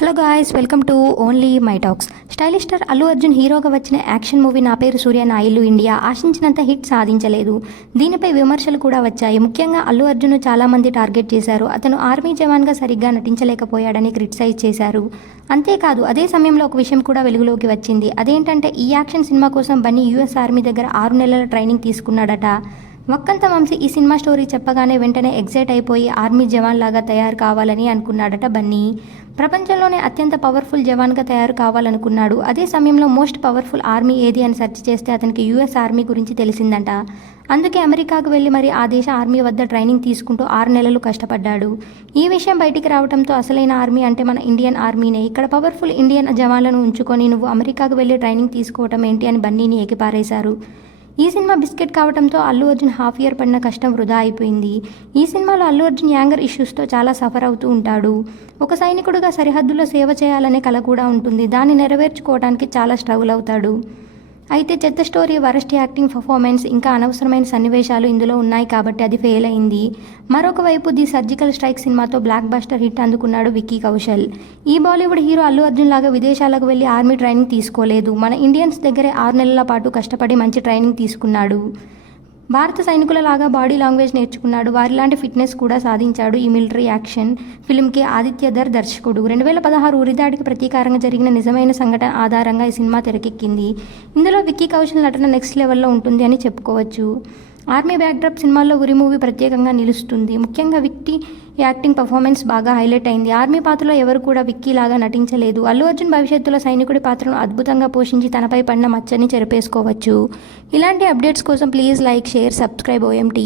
Hello guys, welcome to only my talks. Stylish star Allu Arjun హీరోగా వచ్చిన action movie నా పేరు సూర్య నా ఇల్లు ఇండియా ఆశించినంత హిట్ సాధించలేదు. దీనిపై విమర్శలు కూడా వచ్చాయి. ముఖ్యంగా అల్లు అర్జున్ చాలామంది టార్గెట్ చేశారు. అతను ఆర్మీ జవాన్గా సరిగ్గా నటించలేకపోయాడని క్రిటిసైజ్ చేశారు. అంతేకాదు, అదే సమయంలో ఒక విషయం కూడా వెలుగులోకి వచ్చింది. అదేంటంటే ఈ యాక్షన్ సినిమా కోసం బన్నీ యూఎస్ ఆర్మీ దగ్గర 6 నెలల ట్రైనింగ్ తీసుకున్నాడట. వక్కంత వంశీ ఈ సినిమా స్టోరీ చెప్పగానే వెంటనే ఎగ్జైట్ అయిపోయి ఆర్మీ జవాన్ లాగా తయారు కావాలని అనుకున్నాడట బన్నీ. ప్రపంచంలోనే అత్యంత పవర్ఫుల్ జవాన్గా తయారు కావాలనుకున్నాడు. అదే సమయంలో మోస్ట్ పవర్ఫుల్ ఆర్మీ ఏది అని సెర్చ్ చేస్తే అతనికి యూఎస్ ఆర్మీ గురించి తెలిసిందంట. అందుకే అమెరికాకు వెళ్ళి మరి ఆ దేశ ఆర్మీ వద్ద ట్రైనింగ్ తీసుకుంటూ 6 నెలలు కష్టపడ్డాడు. ఈ విషయం బయటికి రావడంతో అసలైన ఆర్మీ అంటే మన ఇండియన్ ఆర్మీనే. ఇక్కడ పవర్ఫుల్ ఇండియన్ జవాన్లను ఉంచుకొని నువ్వు అమెరికాకు వెళ్ళి ట్రైనింగ్ తీసుకోవటం ఏంటి అని బన్నీని ఏకిపారేశారు. ఈ సినిమా బిస్కెట్ కావడంతో అల్లు అర్జున్ హాఫ్ ఇయర్ పడిన కష్టం వృధా అయిపోయింది. ఈ సినిమాలో అల్లు అర్జున్ యాంగర్ ఇష్యూస్తో చాలా సఫర్ అవుతూ ఉంటాడు. ఒక సైనికుడిగా సరిహద్దులో సేవ చేయాలనే కల కూడా ఉంటుంది. దాన్ని నెరవేర్చుకోవడానికి చాలా స్ట్రగుల్ అవుతాడు. అయితే చెత్త స్టోరీ, వరస్ట్ యాక్టింగ్, పర్ఫార్మెన్స్, ఇంకా అనవసరమైన సన్నివేశాలు ఇందులో ఉన్నాయి కాబట్టి అది ఫెయిల్ అయింది. మరొక వైపు ది సర్జికల్ స్ట్రైక్ సినిమాతో బ్లాక్ బస్టర్ హిట్ అందుకున్నాడు విక్కీ కౌశల్. ఈ బాలీవుడ్ హీరో అల్లు అర్జున్ లాగా విదేశాలకు వెళ్ళి ఆర్మీ ట్రైనింగ్ తీసుకోలేదు. మన ఇండియన్స్ దగ్గరే 6 నెలల పాటు కష్టపడి మంచి ట్రైనింగ్ తీసుకున్నాడు. భారత సైనికుల లాగా బాడీ లాంగ్వేజ్ నేర్చుకున్నాడు. వారిలాంటి ఫిట్నెస్ కూడా సాధించాడు. ఈ మిలిటరీ యాక్షన్ ఫిల్మ్కి ఆదిత్య ధర్ దర్శకుడు. 2016 ఉరిదాడికి ప్రతీకారంగా జరిగిన నిజమైన సంఘటన ఆధారంగా ఈ సినిమా తెరకెక్కింది. ఇందులో విక్కీ కౌశల్ నటన నెక్స్ట్ లెవెల్లో ఉంటుంది అని చెప్పుకోవచ్చు. ఆర్మీ బ్యాక్డ్రాప్ సినిమాల్లో ఉరి మూవీ ప్రత్యేకంగా నిలుస్తుంది. ముఖ్యంగా విక్కీ యాక్టింగ్ పర్ఫార్మెన్స్ బాగా హైలైట్ అయింది. ఆర్మీ పాత్రలో ఎవరు కూడా విక్కీ లాగా నటించలేదు. అల్లు అర్జున్ భవిష్యత్తులో సైనికుడి పాత్రను అద్భుతంగా పోషించి తనపై పడిన మచ్చని చెరిపేసుకోవచ్చు. ఇలాంటి అప్డేట్స్ కోసం please like, share, subscribe OMT.